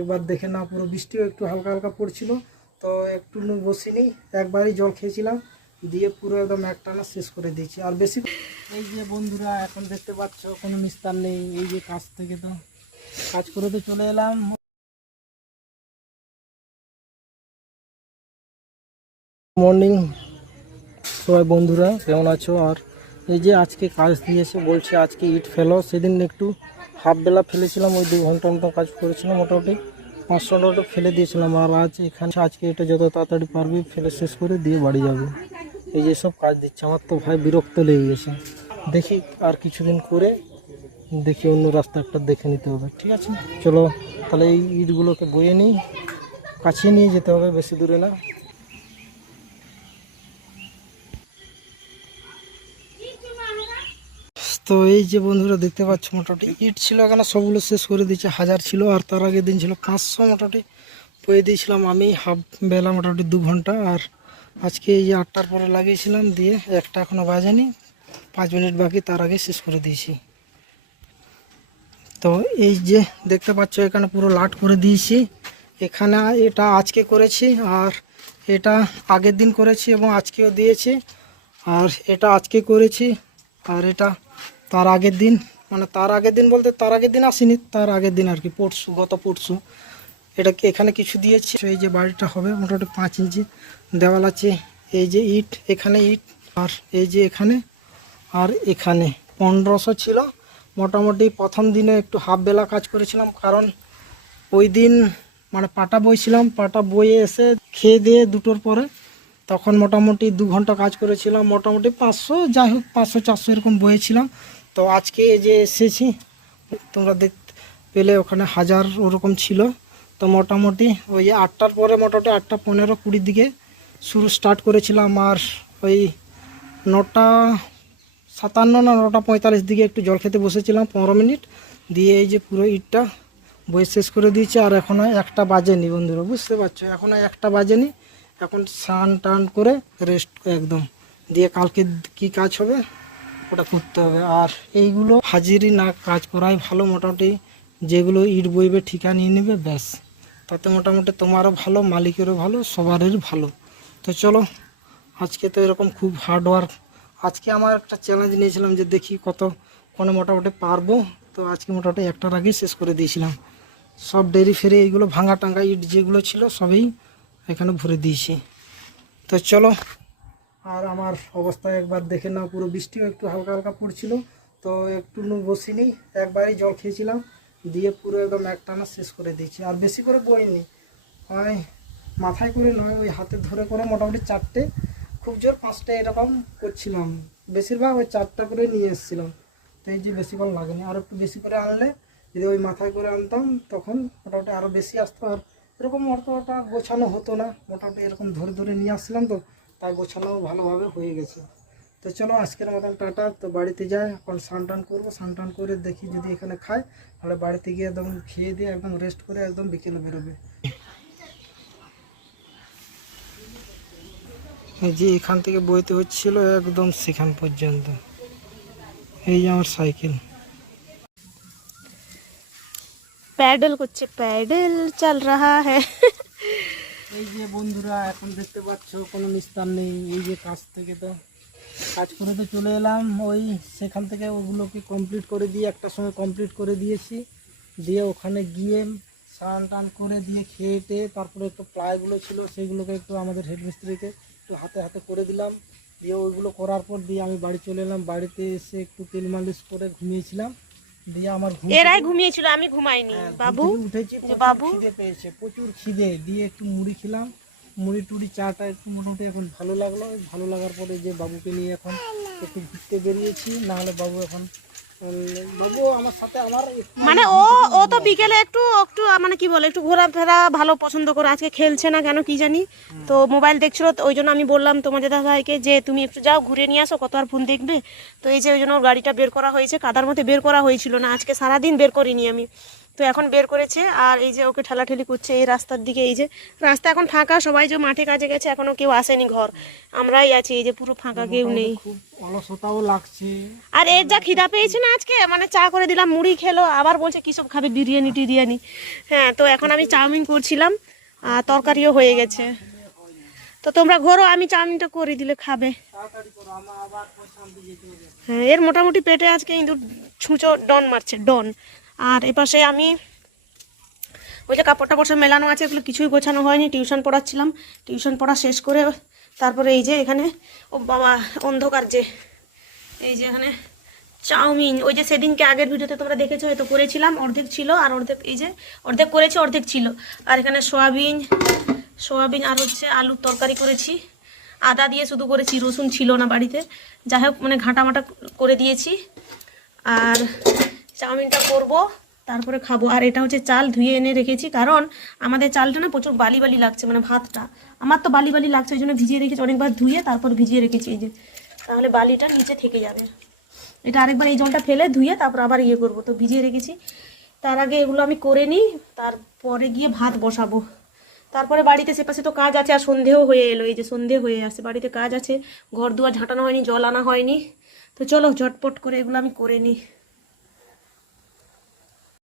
একবার দেখে না পুরো বৃষ্টিও একটু হালকা হালকা পড়ছিল। তো একটু বসিনি, একবারই জল খেয়েছিলাম, দিয়ে পুরো একদম একটানা শেষ করে দিয়েছি। আর বেশি এই যে বন্ধুরা, এখন দেখতে পাচ্ছ, কোনো মিস্তার নেই, এই যে কাজ থেকে তো কাজ করে তো চলে এলাম। মর্নিং, সবাই বন্ধুরা, কেমন আছো? আর এই যে আজকে কাজ দিয়েছে, বলছে আজকে ইট ফেলো, সেদিন একটু হাফ বেলা ফেলেছিলাম, ওই দু ঘণ্টা মতো কাজ করেছিলাম মোটামুটি। পাঁচশো ফেলে দিয়েছিলাম, আর আজ এখানে, আজকে এটা যত তাড়াতাড়ি পারবি, ফেলে শেষ করে দিয়ে বাড়ি যাবে। এই যে সব কাজ দিচ্ছে, আমার তো ভাই বিরক্ত লেগে গেছে। দেখি আর কিছুদিন করে দেখি অন্য রাস্তা একটা দেখে নিতে হবে, ঠিক আছে? চলো, তাহলে এই ইটগুলোকে বয়ে নিই কাছে নিয়ে যেতে হবে, বেশি দূরে না। তো এই যে বন্ধুরা দেখতে পাচ্ছ মোটামুটি ইট ছিল এখানে, সবগুলো শেষ করে দিয়েছে, হাজার ছিল, আর তার আগের দিন ছিল পাঁচশো মোটামুটি। বয়ে দিয়েছিলাম আমি হাফ বেলা মোটামুটি দু ঘণ্টা, আর আজকে এই যে আটটার পরে লাগিয়েছিলাম দিয়ে একটা এখনও বাজেনি, পাঁচ মিনিট বাকি, তার আগে শেষ করে দিয়েছি। তো এই যে দেখতে পাচ্ছ, এখানে পুরো লাট করে দিয়েছি। এখানে এটা আজকে করেছি, আর এটা আগের দিন করেছি এবং আজকেও দিয়েছি, আর এটা আজকে করেছি, আর এটা তার আগের দিন মানে তার আগের দিন বলতে তার আগের দিন আসেনি, তার আগের দিন আর কি, পরশু, গত পরশু। এটা এখানে কিছু দিয়েছি? এই যে বাড়িটা হবে, মোটামুটি পাঁচ ইঞ্চি দেওয়াল আছে, এই যে ইট, এখানে ইট, আর এই যে এখানে, আর এখানে। পনেরোশো ছিল, মোটামুটি প্রথম দিনে একটু হাফ বেলা কাজ করেছিলাম, কারণ ওই দিন মানে পাটা বইছিলাম, পাটা বইয়ে এসে খেয়ে দিয়ে দুটোর পরে তখন মোটামুটি দু ঘণ্টা কাজ করেছিলাম, মোটামুটি পাঁচশো, যাই হোক, পাঁচশো, চারশো এরকম বয়েছিলাম তো আজকে যে এসেছি, তোমরা দেখতে পেলে ওখানে হাজার ওরকম ছিল। তো মোটামুটি ওই আটটার পরে মোটামুটি আটটা পনেরো কুড়ির দিকে শুরু স্টার্ট করেছিলাম। আর ওই নটা সাতান্ন না নটা পঁয়তাল্লিশ দিকে একটু জল খেতে বসেছিলাম পনেরো মিনিট। দিয়ে এই যে পুরো ইটটা বই শেষ করে দিয়েছে। আর এখনও একটা বাজেনি বন্ধুরা, বুঝতে পারছ? এখনও একটা বাজেনি। এখন স্নান টান করে রেস্ট একদম। দিয়ে কালকে কি কাজ হবে? ওটা করতে হবে। আর এইগুলো হাজিরি না কাজ করাই ভালো মোটামুটি। যেগুলো ইট বইবে ঠিকা নিয়ে নেবে, ব্যাস। তাতে মোটামুটি তোমারও ভালো, মালিকেরও ভালো সবারই ভালো। তো চলো, আজকে তো এরকম খুব হার্ড ওয়ার্ক আজকে আমার একটা চ্যালেঞ্জ নিয়েছিলাম যে দেখি কত কোনে মোটামুটি পারব। তো আজকে মোটামুটি একটার আগেই শেষ করে দিয়েছিলাম। সব ডেরি ফেরে এইগুলো ভাঙা টাঙ্গা ইট যেগুলো ছিল সবই এখানে ভরে দিয়েছি। তো চলো আর আমার অবস্থা একবার দেখে নাও, পুরো বৃষ্টিও একটু হালকা হালকা পড়ছিল, তো একটু নু বসিনি, একবারই জল খেয়েছিলাম, দিয়ে পুরো একদম একটানা শেষ করে দিয়েছি, আর বেশি করে বইনি। হয় মাথায় করে নয়, ওই হাতে ধরে করে মোটামুটি চারটে, খুব জোর পাঁচটা এরকম করছিলাম। বেশিরভাগ ওই চারটা করে নিয়ে এসেছিলাম, তো এই যে বেশিক্ষণ লাগেনি। আর একটু বেশি করে আনলে, যদি ওই মাথায় করে আনতাম, তখন মোটামুটি আরও বেশি আসতো, আর এরকম অতটা গোছানো হতো না, মোটামুটি এরকম ধরে ধরে নিয়ে আসছিলাম তো তাই গোছানো ভালোভাবে হয়ে গেছে। তো চলো আজকের মতন টাটা। তো বাড়িতে যাই, এখন স্নান টান করব। স্নান টান করে দেখি যদি এখানে খাই তাহলে বাড়িতে গিয়ে একদম খেয়ে দিয়ে একদম রেস্ট করে একদম বিকেলে বেরোবে। এই যে এখান থেকে বইতে হচ্ছিল একদম সেখান পর্যন্ত। এই যে আমার সাইকেল। প্যাডেল করছে প্যাডেল চাল রাহা হ্যাঁ এই যে বন্ধুরা, এখন দেখতে পাচ্ছ, কোনো নিস্তার নেই। এই যে কাজ থেকে তো, কাজ করে তো চলে এলাম। ওই সেখান থেকে ওগুলোকে কমপ্লিট করে দিয়ে, একটা সময় কমপ্লিট করে দিয়েছি। দিয়ে ওখানে গিয়ে স্নান টান করে দিয়ে খেয়ে টেয়ে তারপরে একটু প্লাইগুলো ছিল, সেগুলোকে একটু আমাদের হেডমিস্ত্রিকে একটু হাতে হাতে করে দিলাম। দিয়ে ওইগুলো করার পর দিয়ে আমি বাড়ি চলে এলাম। বাড়িতে এসে একটু তেল মালিশ করে ঘুমিয়েছিলাম। দিয়ে আমার ঘুম এরাই ঘুমিয়েছিল আমি ঘুমাইনি। হ্যাঁ, বাবু? উঠেছি বাবু? খিদে পেয়েছে প্রচুর খিদে। দিয়ে একটু মুড়ি খেলাম। মুড়ি টুড়ি চাটা একটু মোটামুটি এখন ভালো লাগল। ভালো লাগার পরে যে বাবুকে নিয়ে এখন একটু ঘুরতে বেরিয়েছি না হলে বাবু এখন বাবু আমার সাথে আমার মানে ও ও বিকেলে একটু একটু মানে কি বলে, একটু ঘোরাফেরা ভালো পছন্দ করে। আজকে খেলছে না কেন কি জানি। তো মোবাইল দেখছিল, তো ওই জন্য আমি বললাম তোমাদের দাদা ভাইকে যে তুমি একটু যাও, ঘুরে নিয়ে আসো, কত আর ফোন দেখবে। তো এই যে ওই জন্য ওর গাড়িটা বের করা হয়েছে, কাদার মধ্যে বের করা হয়েছিল না। আজকে সারাদিন বের করিনি আমি। তো এখন বের করেছে আর এই যে ওকে ঠেলাঠেলি করছে এই রাস্তার দিকে এই যে রাস্তা এখন ফাঁকা সবাই যে মাঠে কাজে গেছে এখনও কেউ আসেনি ঘর। আমরাই আছি এই যে পুরো ফাঁকা কেউ নেই। অলসতাও লাগছে। আর এর যা খিদা পেয়েছে না আজকে মানে চা করে দিলাম মুড়ি খেলো আবার বলছে কি সব খাবে বিরিয়ানি টিরিয়ানি। হ্যাঁ তো এখন আমি চাউমিন করছিলাম আর তরকারিও হয়ে গেছে। তো তোমরা ঘোরো আমি চাউমিনটা করে দিলে খাবে। হ্যাঁ এর মোটামুটি পেটে আজকে ইঁদুর ছুঁচো ডন মারছে ডন। আর এপাশে আমি ওই যে কাপড় টাপড় সব মেলানো আছে, এগুলো কিছুই গোছানো হয়নি, টিউশন পড়াচ্ছিলাম। টিউশন পড়া শেষ করে তারপরে এই যে এখানে ও বাবা, অন্ধকার যে, এই যে এখানে চাউমিন, ওই যে সেদিনকে আগের ভিডিওতে তোমরা দেখেছ হয়তো করেছিলাম, অর্ধেক ছিল আর অর্ধেক, এই যে অর্ধেক করেছি, অর্ধেক ছিল। আর এখানে সোয়াবিন সোয়াবিন আর হচ্ছে আলুর তরকারি করেছি। আদা দিয়ে শুধু করেছি, রসুন ছিল না বাড়িতে। যাই হোক মানে ঘাঁটা মাটা করে দিয়েছি। আর চাউমিনটা করব, তারপরে খাব। আর এটা হচ্ছে চাল ধুয়ে এনে রেখেছি, কারণ আমাদের চালটা না প্রচুর বালি বালি লাগছে মানে ভাতটা। আমার তো বালি বালি লাগছে, ওই জন্য ভিজিয়ে রেখেছি, অনেকবার ধুয়ে তারপর ভিজিয়ে রেখেছি এই যে। তাহলে বালিটা নিচে থেকে যাবে। এটা আরেকবার এই জলটা ফেলে ধুয়ে তারপর আবার ইয়ে করব। তো ভিজিয়ে রেখেছি। তার আগে এগুলো আমি করে নিই, তারপরে গিয়ে ভাত বসাবো। তারপরে বাড়িতে সেপাশে তো কাজ আছে, আর সন্ধেও হয়ে এলো, এই যে সন্ধে হয়ে আসে বাড়িতে কাজ আছে। ঘর দুয়ার ঝাঁটানো হয়নি, জল আনা হয়নি। তো চলো ঝটপট করে এগুলো আমি করে নিই।